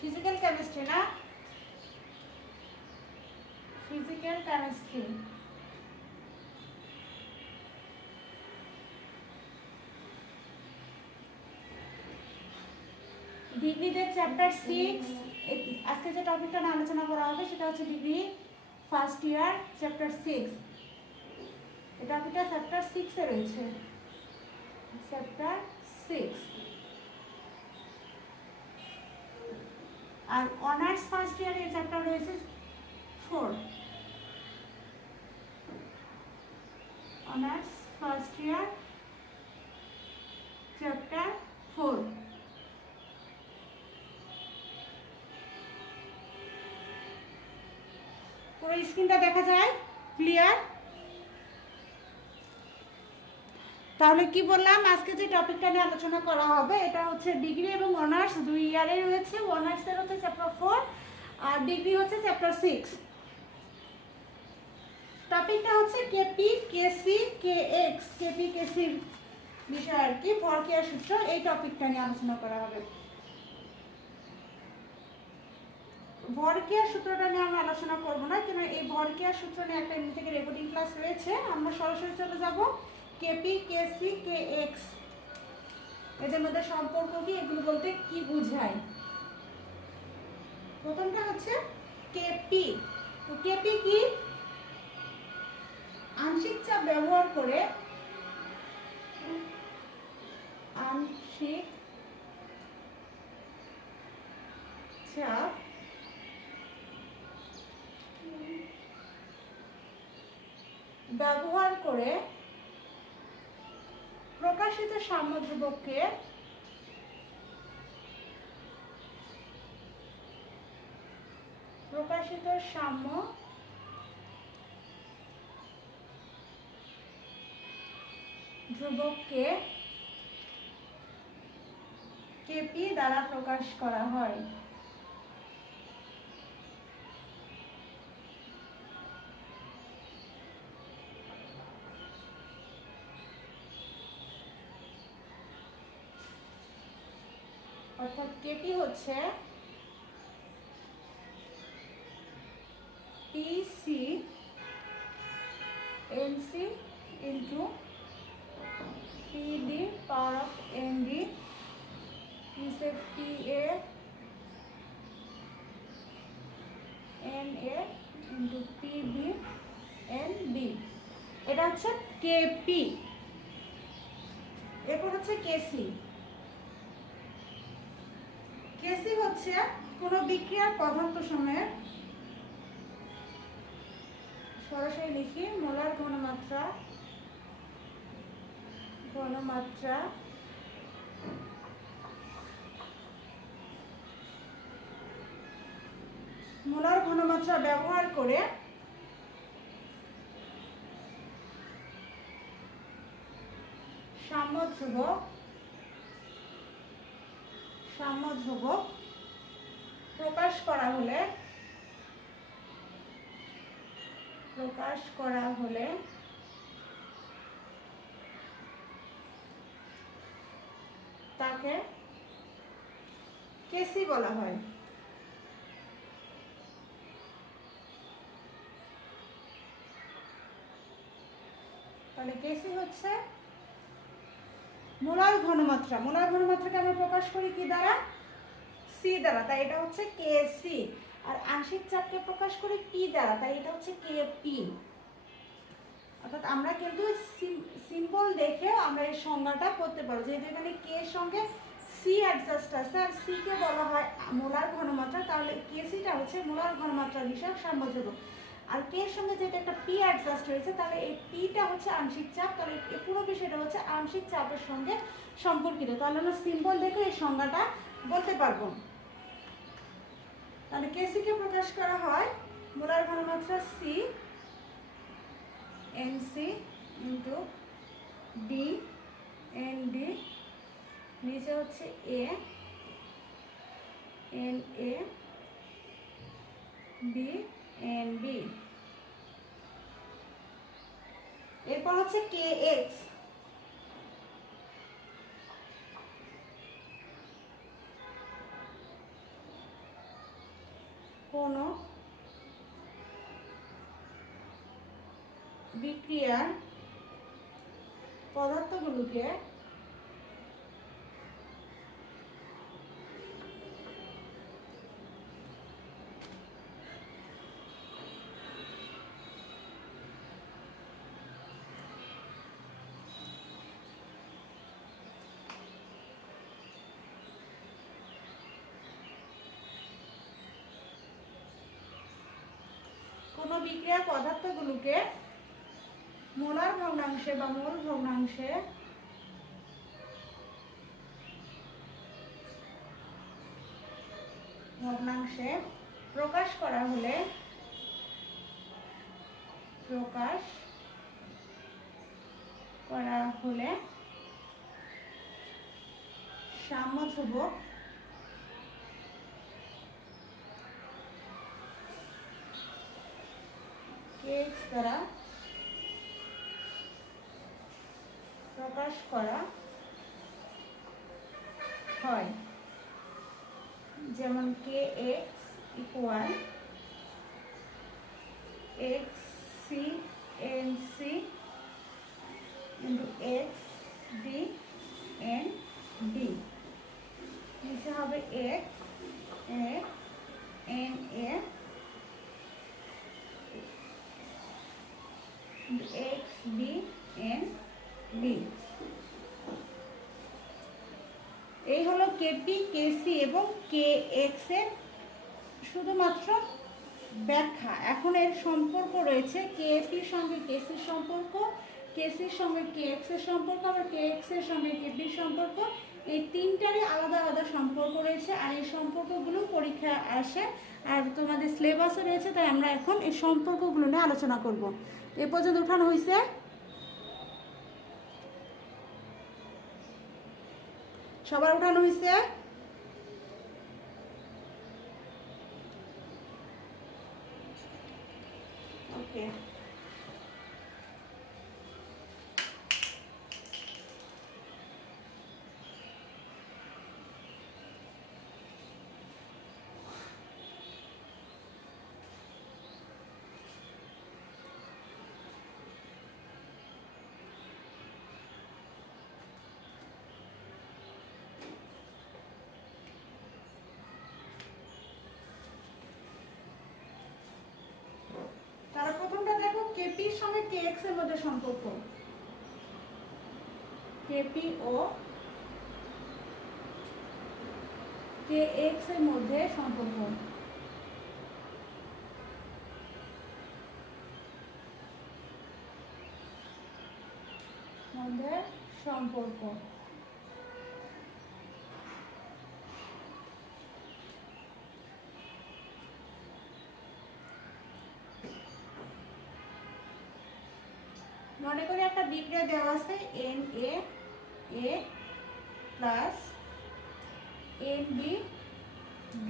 Physical chemistry না, physical chemistry. ডিগ্রিতে chapter 6, আজকে যে টপিকটা নিয়ে আলোচনা করা হবে সেটা হচ্ছে ডিগ্রি ফার্স্ট ইয়ার চ্যাপ্টার 6। এই টপিকটা চ্যাপ্টার 6 এ রয়েছে, চ্যাপ্টার 6। আর অনার্স ফার্স্ট ইয়ারে এই চ্যাপ্টার রয়েছে 4। Honours first year chapter 4। পুরো স্ক্রিনটা দেখা যায় ক্লিয়ার? তাহলে কি বললাম, আজকে যে টপিকটা নিয়ে আলোচনা করা হবে এটা হচ্ছে ডিগ্রি এবং অনার্স দুই ইয়ারে রয়েছে। অনার্সের হচ্ছে চ্যাপ্টার 4 আর ডিগ্রি হচ্ছে চ্যাপ্টার 6। টপিকটা হচ্ছে কেপি, কেসি, কেএক্স, কেপি কেসির বিষয় আর কি, ভরক্রিয়া সূত্র, এই টপিকটা নিয়ে আলোচনা করা হবে। ভরক্রিয়া সূত্রটা নিয়ে আমরা আলোচনা করব না, কেন এই ভরক্রিয়া সূত্র নিয়ে একটা এমনি থেকে রেকর্ডিং ক্লাস রয়েছে। আমরা সরাসরি চলে যাব কেপি, কেসি, কেএক্স, এদের মধ্যে সম্পর্ক কি, এগুলো বলতে কি বোঝায়। প্রথমটা হচ্ছে কেপি। তো কেপি কি? আংশিক চাপ ব্যবহার করে, আংশিক চাপ ব্যবহার করে প্রকাশিত সাম্য ধ্রুবককে কেপি দ্বারা প্রকাশ করা হয়। অর্থাৎ কেপি হচ্ছে PC NC into PD power of ND is a PA NA into PB NB. এটা হচ্ছে কেপি। এরপর হচ্ছে কেসি। কেসি হচ্ছে কোনো বিক্রিয়ার পদার্থ সময়ের, সরাসরি লিখি, মোলার ঘনমাত্রা ব্যবহার করে সাম্য ধ্রুবক প্রকাশ করা হলে তাকে কেসি বলা হয়। তাহলে কেসি হচ্ছে মোলার ঘনমাত্রাকে আমরা প্রকাশ করি কি দ্বারা? সি দ্বারা, তাই এটা হচ্ছে কেসি। আর আংশিক চাপকে প্রকাশ করি পি দ্বারা, তাই এটা হচ্ছে কেপি। অর্থাৎ আমরা কিন্তু সিম্বল দেখে আমরা এই সংজ্ঞাটা করতে পারবো, যেহেতু এখানে কে এর সঙ্গে সি অ্যাডজাস্ট আছে আর সি কে বলা হয় মোলার ঘনমাত্রা, তাহলে কেসিটা হচ্ছে মোলার ঘনমাত্রা বিষয়ক সাম্য ধ্রুবক। আর কে এর সঙ্গে যেটা একটা পি অ্যাডজাস্ট হয়েছে, তাহলে এই পিটা হচ্ছে আংশিক চাপ, তাহলে এই পুরো বিষয়টা হচ্ছে আংশিক চাপের সঙ্গে সম্পর্কিত। তাহলে আমরা সিম্বল দেখে এই সংজ্ঞাটা বলতে পারবো। তাহলে কেসিকে প্রকাশ করা হয় মোলার ঘনমাত্রা C N C into D N D, নিচে হচ্ছে A N A B N B. এরপর হচ্ছে কে এক্স। কোনো বিক্রিয়ার পদার্থগুলোকে কোনো বিক্রিয়ার পদার্থগুলোকে মোলার ভগ্নাংশে বা মোল ভগ্নাংশে প্রকাশ করা হলে সাম্য ধ্রুবক kx দ্বারা প্রকাশ করা হয়, যেমন kx equal xc nc into x d n d, নিচে হবে x a n a x b n b। এই হলো কেপি, কেসি এবং কেএক্স এর শুধুমাত্র ব্যাখ্যা। এখন এর সম্পর্ক রয়েছে কেপির সঙ্গে কেসির সম্পর্ক, কেসির সঙ্গে কেএক্স এর সম্পর্ক, আবার কেএক্স এর সঙ্গে কেপির সম্পর্ক। এই তিনটারই আলাদা আলাদা সম্পর্ক রয়েছে, আর এই সম্পর্কগুলো পরীক্ষা আসে আর তোমাদের সিলেবাসে রয়েছে, তাই আমরা এখন এই সম্পর্কগুলো নিয়ে আলোচনা করব। এ পর্যন্ত উঠানো হয়েছে? সবার উঠানো হয়েছে? ওকে, তার প্রথমটা দেখো কেপির সঙ্গে কেএক্স এর মধ্যে সম্পর্ক। কেপি ও কেএক্স এর মধ্যে সম্পর্ক। মনে করি একটা বিক্রিয়া দেওয়া আছে Na A plus Nb B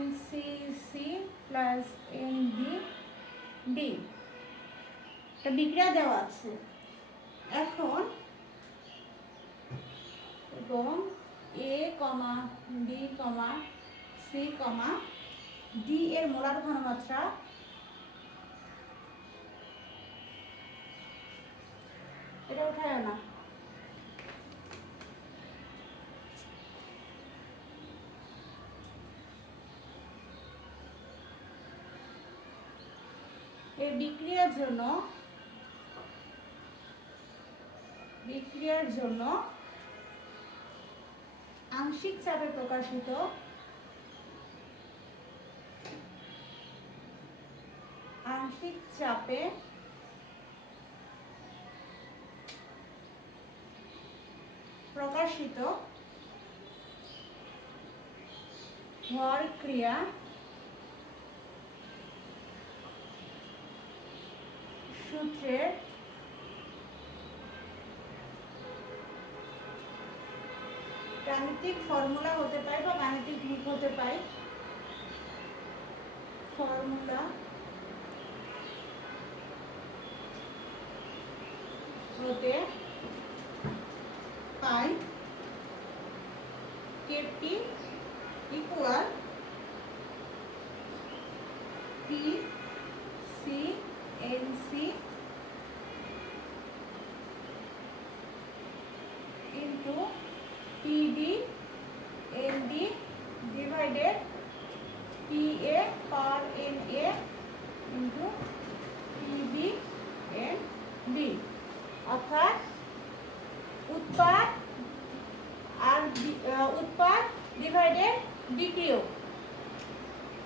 NCC plus Nb D, একটা বিক্রিয়া দেওয়া আছে। এখন এবং A, B, C, D এর মোলার ঘনমাত্রা এটা উঠায় না, এই বিক্রিয়ার জন্য আংশিক চাপে প্রকাশিত ভর ক্রিয়া সূত্রের গাণিতিক ফর্মুলা হতে পারে বা গাণিতিক রূপ হতে পারে। ফর্মুলা হতে পাই কে KP equal P C N C into PD ND divided PA per NA into PB ND অর্থাৎ উৎপাদ আর উৎপাদ ডিভাইডেড বিক্রিয়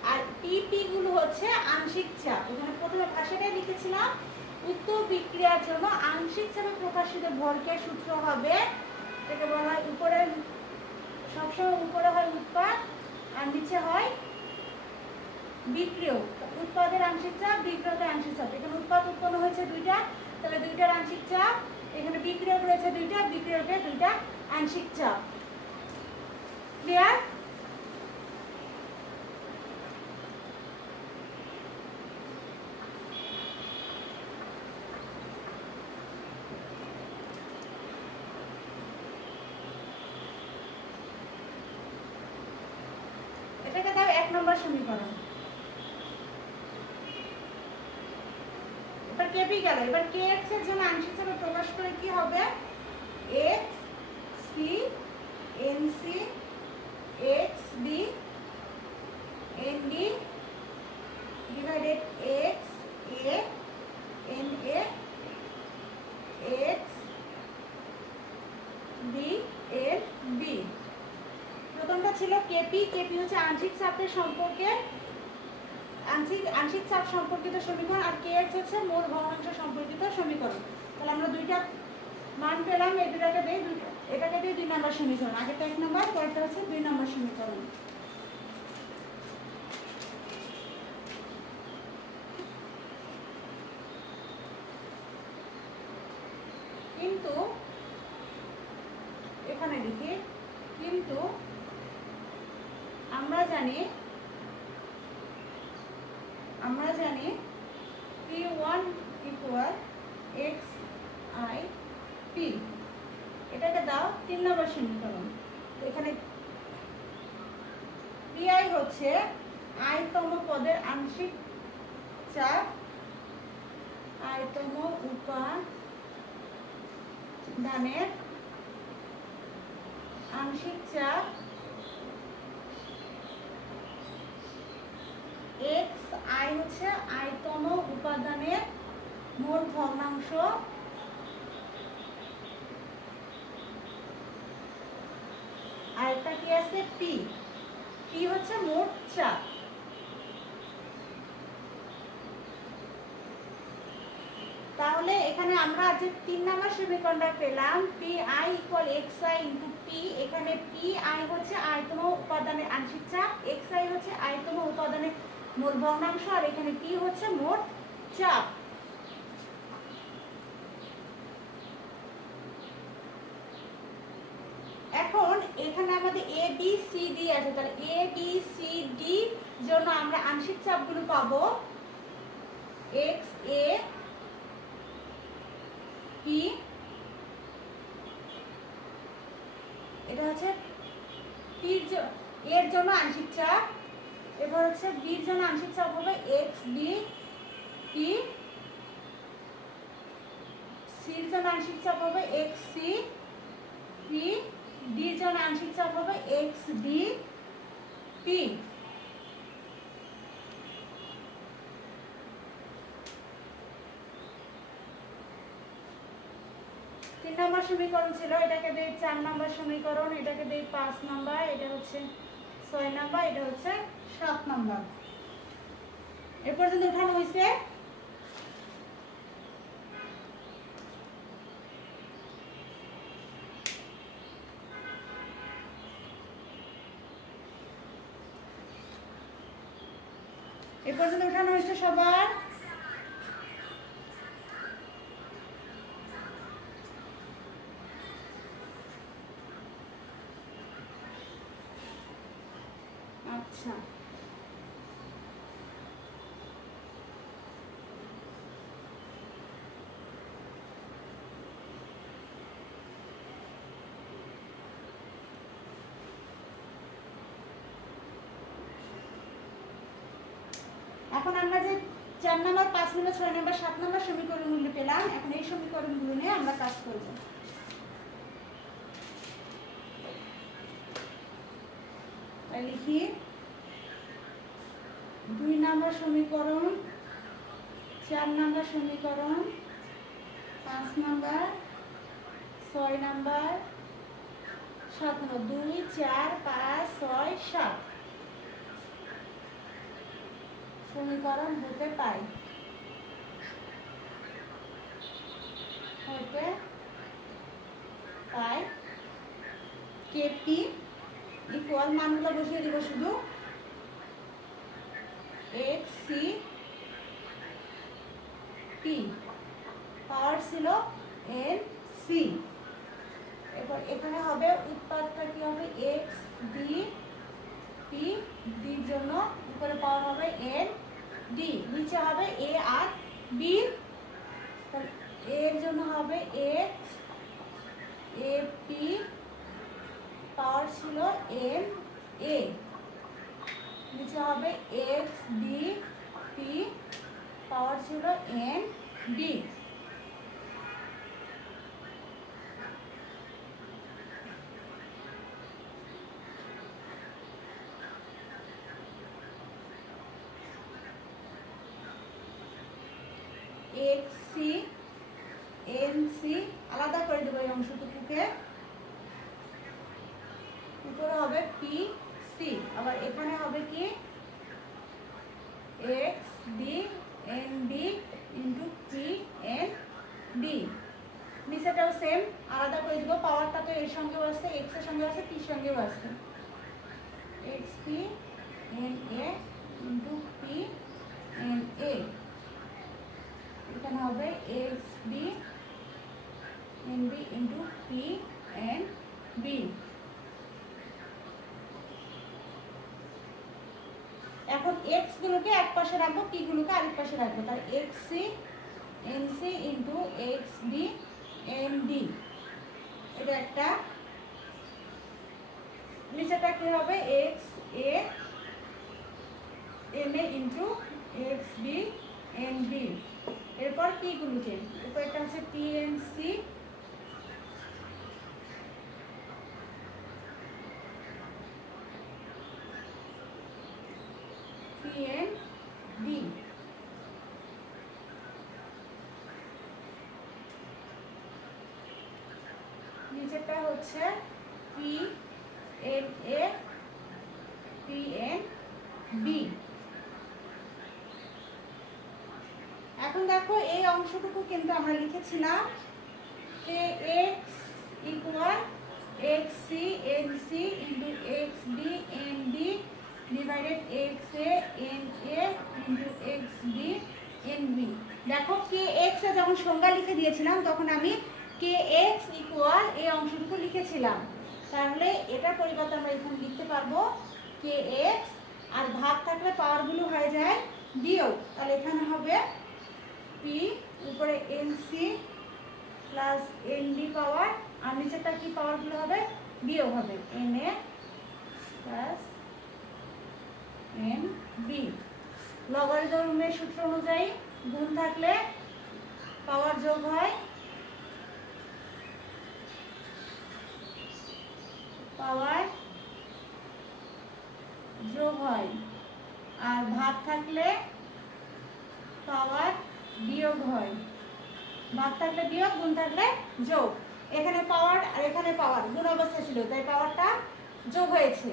আর টিপি গুলো হচ্ছে আংশিক চাপ। এখানে প্রথমে ভাষাটাই লিখেছিলাম উত্তর বিক্রিয়ার জন্য আংশিক চাপে প্রকাশিত ভরকের সূত্র হবে, এটাকে বলা হয় উপরে, সবসময় উপরে হয় উৎপাদ আর নিচে হয় বিক্রিয়। উৎপাদের আংশিক চাপ, বিক্রিয়তের আংশিক চাপ। এখানে উৎপাদ উৎপন্ন হয়েছে দুইটা, তাহলে দুইটার আংশিক চাপ। এখানে বিক্রিয়ক রয়েছে দুইটা, বিক্রিয়কের দুইটা আংশিক চাপ। ক্লিয়ার? এটাকে দাও 1 নম্বর সমীকরণ। এবার কেপি গেল, এবার kx এর জন্য আংশিক চাপে প্রকাশ করে কি হবে? x c n c x d n d divided x a n a x b n b। প্রথমটা ছিল কেপি, কেপি হচ্ছে আংশিক চাপের সম্পর্কে আংশিক চাপ সম্পর্কিত সমীকরণ, আর kx হচ্ছে মোল ভগ্নাংশ সম্পর্কিত সমীকরণ। তাহলে আমরা দুইটা মান পেলাম, এই দুটাকে দেই, এটাকে দিয়ে 2 নম্বর সমীকরণ। আগেরটা 1 নম্বর, পরেরটা হচ্ছে 2 নম্বর সমীকরণ। কিন্তু এখানে লিখি, কিন্তু আমরা জানি P1 equal x I P। এটাকে দাও 3 নম্বর সমীকরণ। এখানে PI হচ্ছে I তম পদের আংশিক চাপ, I তম উপাদানের আংশিক চাপ, x I হচ্ছে I তম উপাদানের মোল ভগ্নাংশ, আর একটা কি আছে P, P হচ্ছে মোট চাপ। তাহলে এখানে আমরা যে 3 নম্বর সমীকরণটা পেলাম PI equal xi into P, এখানে PI হচ্ছে I তম উপাদানের আংশিক চাপ, xi হচ্ছে I তম উপাদানের মোল ভগ্নাংশ, আর এখানে P হচ্ছে মোট চাপ। এখন এখানে আমাদের A B C D আছে, তাহলে A B C D জন্য আমরা আংশিক চাপগুলো পাবো x A P, এটা হচ্ছে এর জন্য আংশিক চাপ। এবার হচ্ছে B এর জন্য আংশিক চাপ হবে x B P, C এর জন্য আংশিক চাপ হবে x C P, D এর জন্য আংশিক চাপ হবে x D P। 3 নম্বর সমীকরণ ছিল, এটাকে দেই 4 নম্বর সমীকরণ, এটাকে দেই 5 নম্বর, এটা হচ্ছে 6 নম্বর, এটা হচ্ছে 7 নম্বর। এ পর্যন্ত উঠানো হয়েছে। এ পর্যন্ত উঠানো হয়েছে সবার। আচ্ছা, এখন আমরা যে 4 নম্বর 5 নম্বর 6 নম্বর 7 নম্বর সমীকরণগুলো পেলাম, এখন এই সমীকরণগুলো নিয়ে আমরা কাজ করব। তাই লিখি 2 নম্বর সমীকরণ, 4 নম্বর সমীকরণ, 5 নম্বর, 6 নম্বর, 7 নম্বর, 2 4 5 6 7 সমীকরণ হতে পাই, কেপি ইকুয়াল মানগুলো বসিয়ে দিব শুধু এক্স সি পি, পাওয়ার ছিল এন সি। এরপর এখানে হবে উৎপাদটা কি হবে এক্স ডি পি, ডির জন্য উপরে পাওয়ার হবে এন ডি, নিচে হবে এ আর বি, এর জন্য হবে এক্স এ পি, পাওয়ার ছিল এন এ, নিচে হবে এক্স ডি পি, পাওয়ার ছিল N D. X C N C আলাদা করে দেবো এই অংশটুকুকে, উপরে হবে পি সি, আবার এখানে হবে কি X D N D into P N D, নিচেটাও সেম আলাদা করে দেবো, পাওয়ারটা তো এর সঙ্গেও আছে, এক্স এর সঙ্গে আছে, পির সঙ্গেও আছে, X P N A into P N A, এখানে হবে X B N B into P N B. এখন এক্স গুলোকে এক পাশে রাখবো, পি গুলোকে আরেক পাশে রাখবো, তার X C N C into X B N D, এটা একটা। নিচেটা কি হবে X A N A into X B N B. এরপর পি গুলোকে, এরপর এটা হচ্ছে P N C P N D, নিচেটা হচ্ছে P N A P N B. এখন দেখো এই অংশটুকু কিন্তু আমরা লিখেছিলাম K X equal X C N C into X B N D divided X A N A into X B N B. দেখো কে এক্স এ যখন সংজ্ঞা লিখে দিয়েছিলাম তখন আমি কে এক্স ইকুয়াল এই অংশটুকু লিখেছিলাম, তাহলে এটার পরিবর্তে আমরা এখানে লিখতে পারবো কে এক্স, আর ভাগ থাকলে পাওয়ারগুলো হয়ে যায় বিয়োগ, তাহলে এখানে হবে পি উপরে N C plus N D power, আর নিচেটা কি পাওয়ারগুলো হবে বিয়োগ হবে N A plus N B. লগারিদমের সূত্র অনুযায়ী গুণ থাকলে পাওয়ার যোগ হয়, পাওয়ার যোগ হয়, আর ভাগ থাকলে পাওয়ার বিয়োগ হয়, ভাগ থাকলে বিয়োগ, গুণ থাকলে যোগ। এখানে পাওয়ার আর এখানে পাওয়ার গুণ অবস্থায় ছিল তাই পাওয়ারটা যোগ হয়েছে,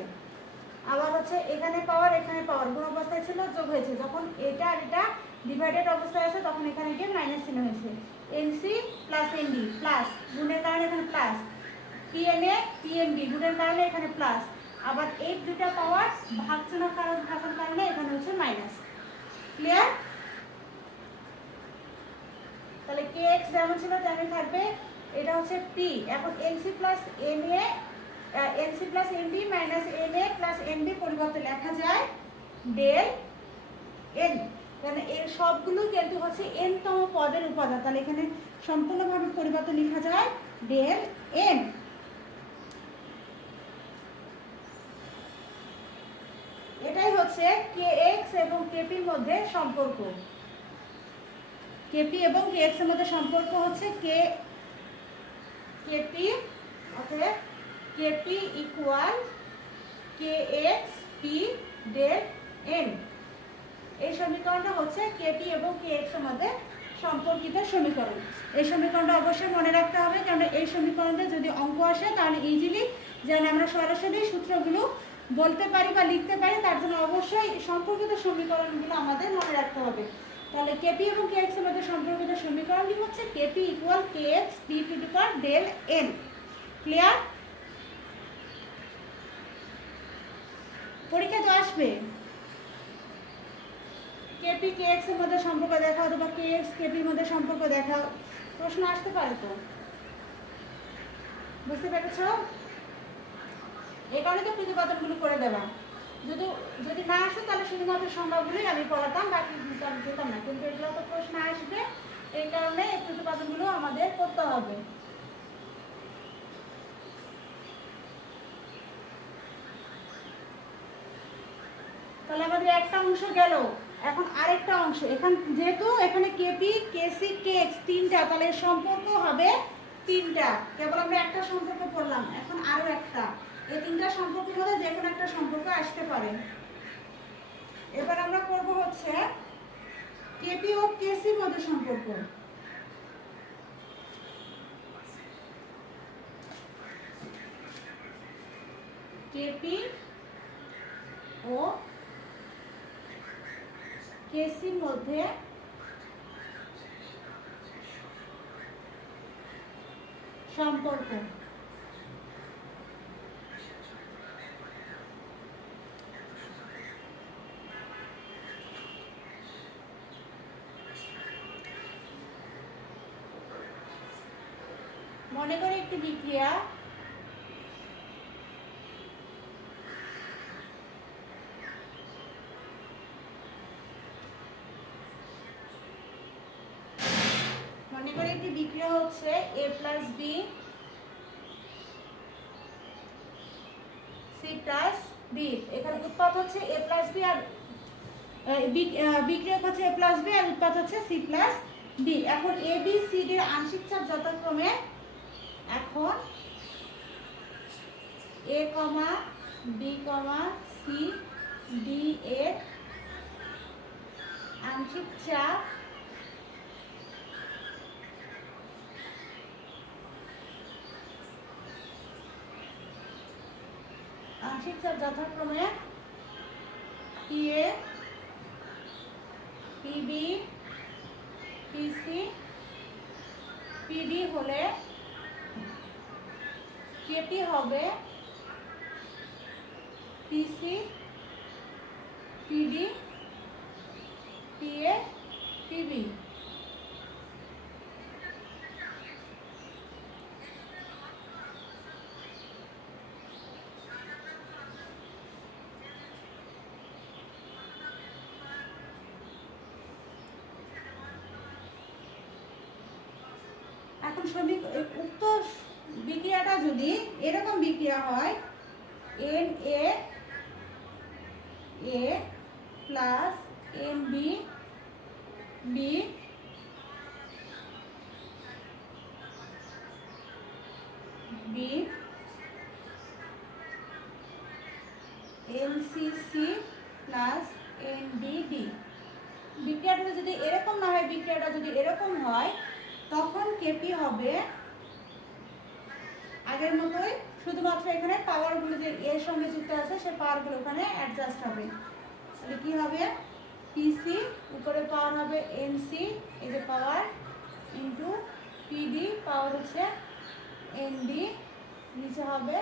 আবার হচ্ছে এখানে পাওয়ার গুণ অবস্থায় ছিল যোগ হয়েছে, যখন এটা আর এটা ডিভাইডেড অবস্থায় আছে তখন এখানে গিয়ে মাইনাস চিহ্ন হয়েছে, এনসি প্লাস এনডি প্লাস, গুণের কারণে এখানে প্লাস, পিএনএ পিএনবি গুণের কারণে এখানে প্লাস, আবার এই দুটো পাওয়ার ভাগ চিহ্ন থাকার কারণে এখানে হচ্ছে মাইনাস। ক্লিয়ার? তাহলে কে এক্স যেমন ছিল তেমন থাকবে, এটা হচ্ছে পি। এখন N C plus N A N C plus N D minus N A plus N B পরিবর্তে লেখা যায় ডেল এন, কারণ এর সবগুলো কিন্তু হচ্ছে এন তম পদের উপাদান, তাহলে এখানে সম্পূর্ণভাবে পরিবর্তে লেখা যায় ডেল এন। এটাই হচ্ছে কে এক্স এবং কেপির মধ্যে সম্পর্ক। কেপি এবং কেএক্স এর মধ্যে সম্পর্ক হচ্ছে KP, okay, KP equal KX P del N. এই সমীকরণটা হচ্ছে কেপি এবং কেএক্স এর মধ্যে সম্পর্কিত সমীকরণ। এই সমীকরণটা অবশ্যই মনে রাখতে হবে, কারণ এই সমীকরণে যদি অঙ্ক আসে তাহলে ইজিলি যেন আমরা সরাসরি সূত্রগুলো বলতে পারি বা লিখতে পারি, তার জন্য অবশ্যই সম্পর্কিত সমীকরণগুলো আমাদের মনে রাখতে হবে। তাহলে কেপি এবং কেএক্স এর মধ্যে সম্পর্কিত সমীকরণটি হচ্ছে K P equal KX P to the power del N. Clear? পরীক্ষা তো আসবে, কেপি কেএক্স এর মধ্যে সম্পর্ক দেখাও অথবা কেএক্স কেপির মধ্যে সম্পর্ক দেখাও, প্রশ্ন আসতে পারে তো। বুঝতে পেরেছ? এই কারণে তো প্রতিপাদনগুলো করে দেওয়া। যদি না আসে তাহলে শুধুমাত্র সংজ্ঞাগুলোই আমি পড়াতাম, বাকি আমি যেতাম না, কিন্তু এগুলো তো প্রশ্ন আসবে, এই কারণে এই প্রতিপাদনগুলো আমাদের করতে হবে। তাহলে আমাদের একটা অংশ গেল, এখন আরেকটা অংশ। যেহেতু এখানে কেপি কেসি কেএক্স তিনটা, তাহলে সম্পর্ক হবে তিনটা। কেবল আমরা একটা সম্পর্ক পড়লাম, এখন আরো একটা। এই তিনটা সম্পর্কের মধ্যে যে কোনো একটা সম্পর্ক আসতে পারে। এবার আমরা করব হচ্ছে কেপি ও কেসির মধ্যে সম্পর্ক। কেপি ও কেসির মধ্যে সম্পর্ক। মনে করে একটি বিক্রিয়া হচ্ছে a plus B C plus D. এখানে উৎপাদ হচ্ছে a প্লাস বি আর বিক্রিয়ক হচ্ছে a প্লাস বি আর উৎপাদ হচ্ছে সি প্লাস ডি। এখন এ বি সি ডি এর আংশিক চাপ যথাক্রমে, এখন এ কমা বি কমা সি ডি এর আংশিক চাপ যথাক্রমে পিএ পিবি পিসি পিডি হলে কেপি হবে পিসি পিডি পিএ পিবি। এখন উক্ত বিক্রিয়াটা যদি এরকম বিক্রিয়া হয়, N A plus N B B B N C C plus N B D. বিক্রিয়াটা যদি এরকম না হয়, বিক্রিয়াটা যদি এরকম হয়, তখন কেপি হবে আগের মতোই, শুধুমাত্র এখানে পাওয়ারগুলো যে এর সঙ্গে যুক্ত আছে সে পাওয়ারগুলো ওখানে অ্যাডজাস্ট হবে। তাহলে কি হবে, পিসি উপরে পাওয়ার হবে এনসি, এই যে পাওয়ার, ইন্টু পিডি পাওয়ার হচ্ছে এনডি, নিচে হবে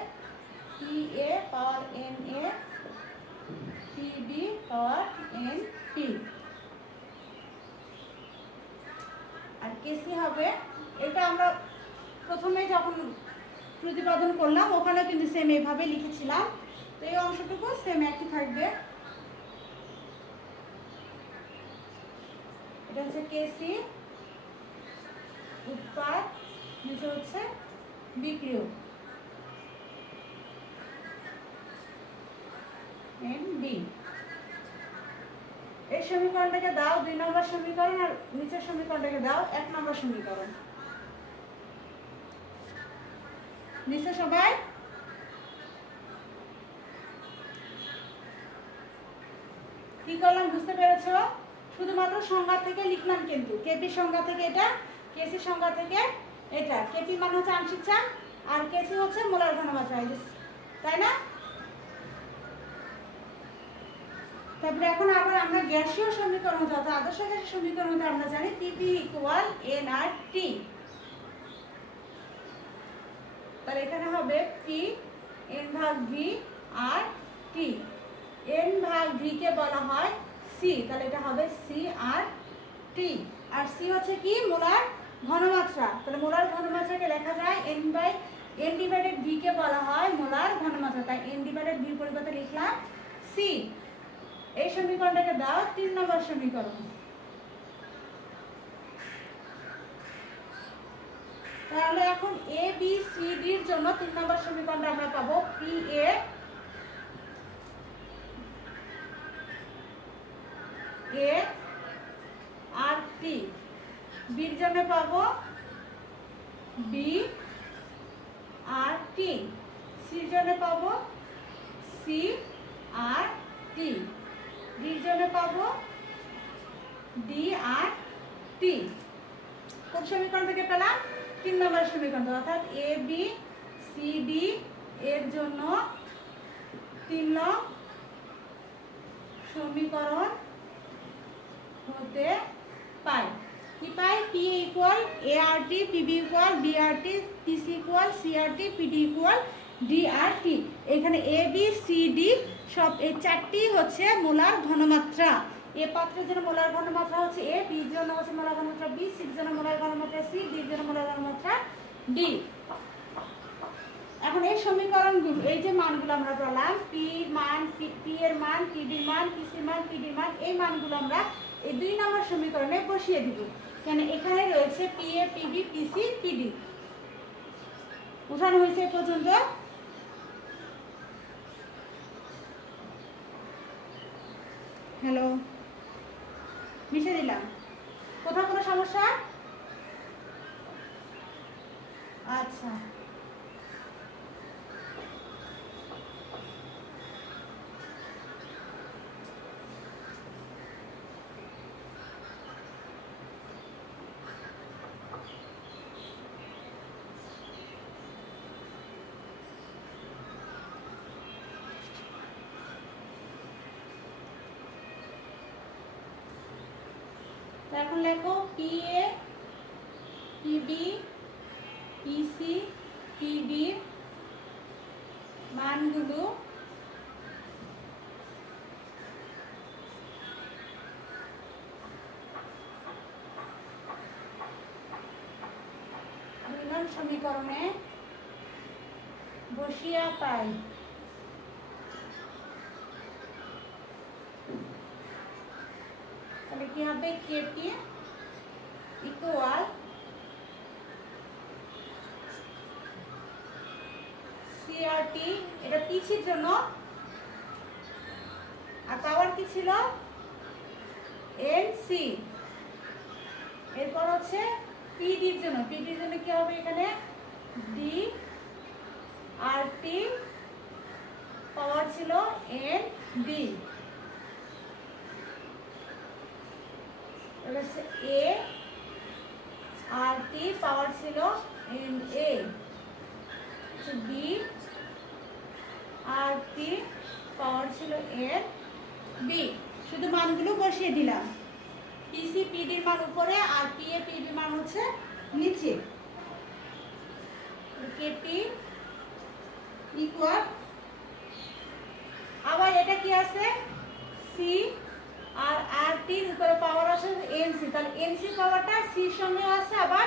PA power N A, PB power N P. আর কেসি হবে, এটা আমরা প্রথমে যখন প্রতিপাদন করলাম ওখানে কিন্তু সেম এইভাবে লিখেছিলাম, তো এই অংশটুকু সেম একই থাকবে। এটা হচ্ছে কেসি, উৎপাদ, নিচে হচ্ছে বিক্রিয়ক এন বি। এর সমীকরণটাকে দাও 2 নম্বর সমীকরণ, আর নিচের সমীকরণটাকে দাও 1 নম্বর সমীকরণ। নিচে সবাই কি করলাম বুঝতে পেরেছো? শুধুমাত্র সংজ্ঞা থেকে লিখলাম, কিন্তু কেপি সংজ্ঞা থেকে এটা, কেসি সংজ্ঞা থেকে এটা। কেপি মানে হচ্ছে আংশিক চাপ আর কেসি হচ্ছে মোলার ঘনমাত্রা, তাই না? তারপরে এখন আবার আমরা গ্যাসীয় সমীকরণ যত আদর্শ গ্যাসীয় সমীকরণ আমরা জানি পিপি ইকুয়াল এন আর টি। তাহলে এখানে হবে পি এন ভাগ ভি আর টি। এন ভাগ ভি কে বলা হয় সি, তাহলে এটা হবে সি আর টি। আর সি হচ্ছে কি মোলার ঘনমাত্রা, তাহলে মোলার ঘনমাত্রাকে লেখা যায় N by N divided V কে বলা হয় মোলার ঘনমাত্রা, তাই এন ডিভাইডেড ভি পরিবর্তে লিখলাম সি। এই সমীকরণটাকে দাও 3 নম্বর সমীকরণ। তাহলে এখন এ বি সি ডি এর জন্য 3 নম্বর সমীকরণটা আমরা পাবো পি এ এ আর টি। বির জন্য পাবো বি আর টি। সির জন্য পাবো সি আর টি। ডির জন্য পাবো ডি আর টি। কোন সমীকরণ থেকে পেলাম? 3 নম্বর সমীকরণ, অর্থাৎ এ বি সি ডি এর জন্য 3 নং সমীকরণ হতে পাই। কি পাই? পি ইকুয়াল এ আর টি, পিবি ইকুয়াল বি আর টি, পিসি ইকুয়াল সি আর টি, পিডি ইকুয়াল ডি আর টি। এখানে এ বি সি ডি সব এই চারটি হচ্ছে মোলার ঘনমাত্রা। এ পাত্রের জন্য মোলার ঘনমাত্রা হচ্ছে এ, বির জন্য হচ্ছে মোলার ঘনমাত্রা বি, সির জন্য মোলার ঘনমাত্রা সি, ডির জন্য মোলার ঘনমাত্রা ডি। এখন এই সমীকরণগুলো, এই যে মানগুলো আমরা পেলাম, পি মান, পি এর মান, পিডির মান, পিসির মান, পিডির মান, এই মানগুলো আমরা এই 2 নম্বর সমীকরণে বসিয়ে দিব। কেন এখানে রয়েছে P A, PB, PC, PD. উঠানো হয়েছে এ পর্যন্ত? হ্যালো, মিশে দিলাম। কোথাও কোনো সমস্যা? আচ্ছা, এখন লেখো P A, PB, PC, PD মানগুলো সমীকরণে বসিয়া পাই। তাহলে কি হবে? কেপি ইকুয়াল সিআরটি, এটা পিসির জন্য, আর পাওয়ার কি ছিল? এনসি। এরপর হচ্ছে পিডির জন্য, পিডির জন্য কি হবে? এখানে ডি আর টি, পাওয়ার ছিল এন ডি। এটা হচ্ছে এ আর টি, পাওয়ার ছিল এন এ। বি আর টি, পাওয়ার ছিল এন বি। শুধু মানগুলো বসিয়ে দিলাম। পিসি পিডির মান উপরে আর পি এ পিডি মান হচ্ছে নিচে। কেপি ইকুয়াল, আবার এটা কি আছে? সি আর আর টির উপরে পাওয়ার আছে এনসি, তাহলে এনসি পাওয়ারটা সির সঙ্গে আছে, আবার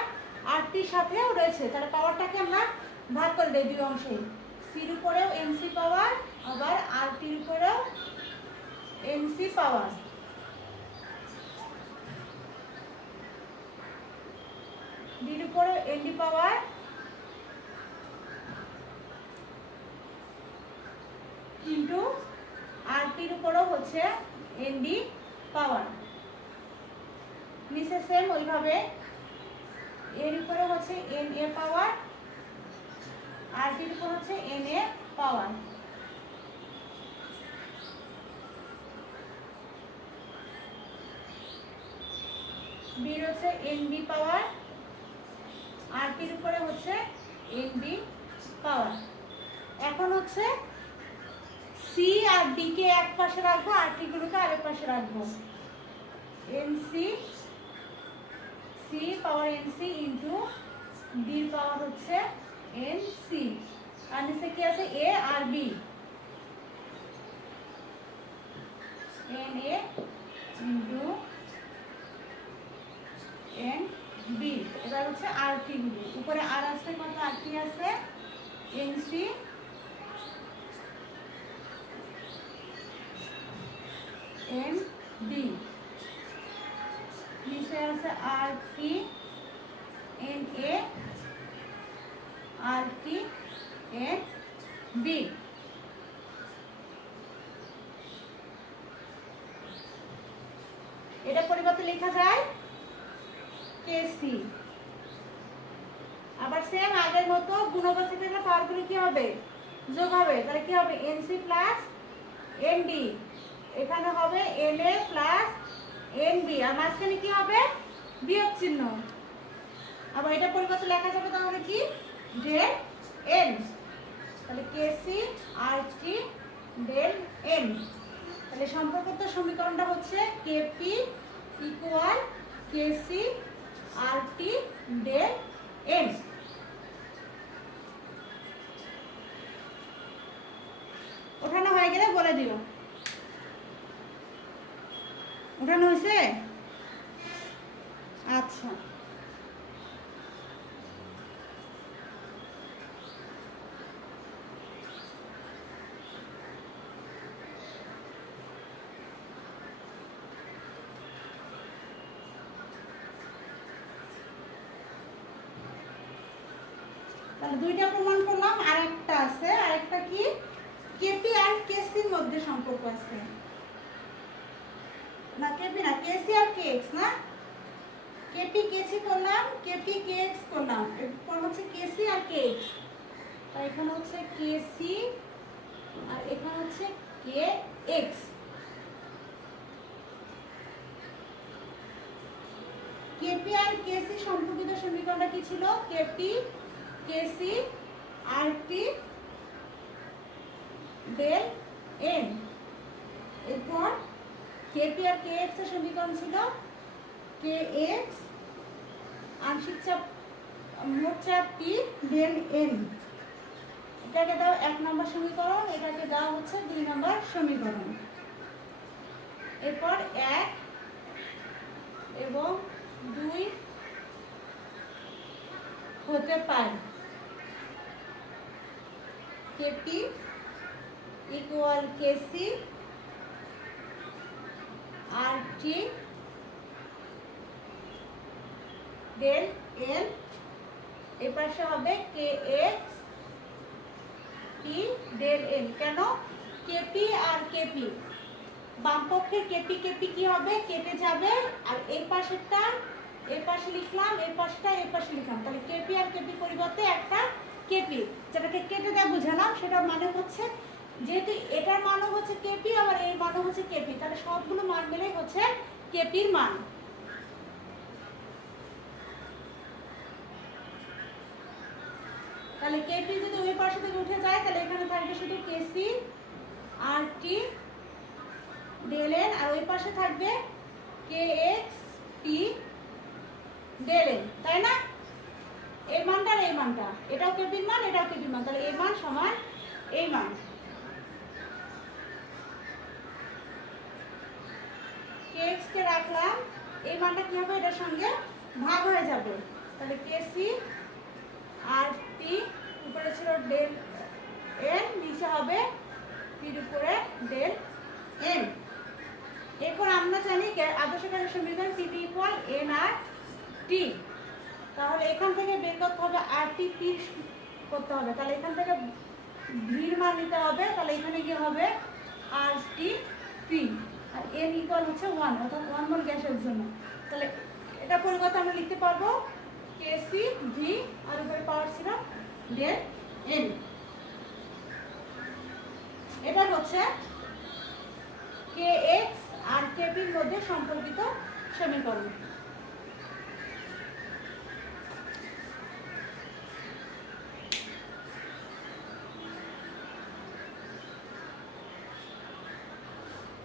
আর টির সাথেও রয়েছে। তাহলে পাওয়ারটাকে আমরা ভাগ করে দেই 2 অংশে। সির উপরেও এনসি পাওয়ার, আবার আর টির উপরেও এনসি পাওয়ার। ডির উপরে এনডি পাওয়ার, ইন্টু আর টির উপরেও হচ্ছে এনডি পাওয়ার। নিচে সেম ওইভাবে এর উপরে হচ্ছে এন এ পাওয়ার, আর টির উপর হচ্ছে এন এ পাওয়ার। বি হচ্ছে এন বি পাওয়ার, আর টির উপরে হচ্ছে এন বি পাওয়ার। এখন হচ্ছে সি আর ডি কে এক পাশে রাখবো, আর টি গুলোকে আরেক পাশে রাখবো। N C, C power N C into ডির পাওয়ার হচ্ছে এন সি, আর নিচে কি আছে এ আর B, N A into N B. এবার হচ্ছে আর টি গুলো, উপরে আর আছে কত, আর টি আছে এন সি এন বি, নিচে আছে R T N A R T N B. এটা পরিবর্তে লেখা যায় কে সি। আবার সেম আগের মতো গুণবাচক থেকে পাওয়ারগুলো কি হবে, যোগ হবে। তাহলে কি হবে N C plus N D, এখানে হবে N A plus N B, আর মাঝখানে কি হবে বিয়োগ চিহ্ন। আবার এটা পরিবর্তে লেখা যাবে তাহলে কি ডেল এন, তাহলে কে সি আর টি ডেল এন। তাহলে সম্পর্কিত সমীকরণটা হচ্ছে কেপি ইকুয়াল কে সি আর টি ডেল এন। ওঠানো হয়ে গেলে বলে দিও। ওঠানো হয়েছে? আচ্ছা, তাহলে দুইটা প্রমাণ করলাম, আর একটা আছে, আরেকটা কি কেপি আর কেসির মধ্যে সম্পর্ক আছে না, কেপি না কেসি আর কেএক্স না, কেপি কেসি করলাম, কেপি কেএক্স করলাম, এরপর হচ্ছে কেসি আর কেএক্স। তাই এখানে হচ্ছে কেসি আর এখানে হচ্ছে কেএক্স। কেপি আর কেসি সম্পর্কিত সমীকরণটা কি ছিল, কেপি কেসি আর টি ডেল এন। এরপর কেপি আর কেএক্স এর সমীকরণ ছিল কেএক্স আংশিক চাপ মোট চাপ টি ডেল এন। এটাকে দাও 1 নম্বর সমীকরণ, এটাকে দাও হচ্ছে 2 নম্বর সমীকরণ। এরপর 1 এবং 2 হতে পারে কেপি ইকুয়াল কেসি আর টি ডেল এন, এই পাশে হবে কে এক্স টি ডেল এন। কেন কেপি আর কেপি, বাম পক্ষের কেপি কেপি কি হবে কেটে যাবে, আর এই পাশেরটা এই পাশে লিখলাম, এই পাশটা এই পাশে লিখলাম, তাহলে কেপি আর কেপি পরিবর্তে একটা কেপি, যেটাকে কেটে দেওয়া বুঝালাম, সেটা মানে হচ্ছে যেহেতু এটার মানও হচ্ছে কেপি আবার এর মানও হচ্ছে কেপি, তাহলে সবগুলো মান মিলেই হচ্ছে কেপির মান। তাহলে কেপি যদি ওই পাশে থেকে উঠে যায় তাহলে এখানে থাকবে শুধু কেসি আর টি ডেল এন, আর ওই পাশে থাকবে কে এক্স টি ডেল এন, তাই না? এই মানটা আর এই মানটা, এটাও কেপির মান এটাও কেপির মান, তাহলে এই মান সমান এই মান। কেএক্স কে রাখলাম, এই মানটা কি হবে এটার সঙ্গে ভাগ হয়ে যাবে, তাহলে কেসি আর টি উপরে ছিল ডেল এন, নিচে হবে টির উপরে ডেল এন। এরপর আমরা জানি আদর্শ গ্যাসের সমীকরণ টিপি ইকুয়াল এন আর টি, তাহলে এখান থেকে বের করতে হবে আর টি পি করতে হবে, তাহলে এখান থেকে ভির মান নিতে হবে, তাহলে এখানে কি হবে আর টি পি। আর n ইকুয়াল হচ্ছে 1, অর্থাৎ 1 মোল গ্যাসের জন্য। তাহলে এটা পরিবর্তে আমরা লিখতে পারবো কেসি ভি আর উপরে পাওয়ার ছিল ডেল এন। এটা হচ্ছে কে এক্স আর কেপির মধ্যে সম্পর্কিত সমীকরণ।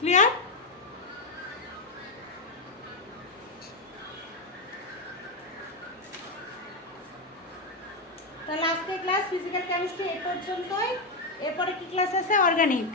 ক্লিয়ার? তাহলে আজকে ক্লাস ফিজিক্যাল কেমিস্ট্রি এই পর্যন্তই। এরপরে কি ক্লাস আছে? অর্গানিক।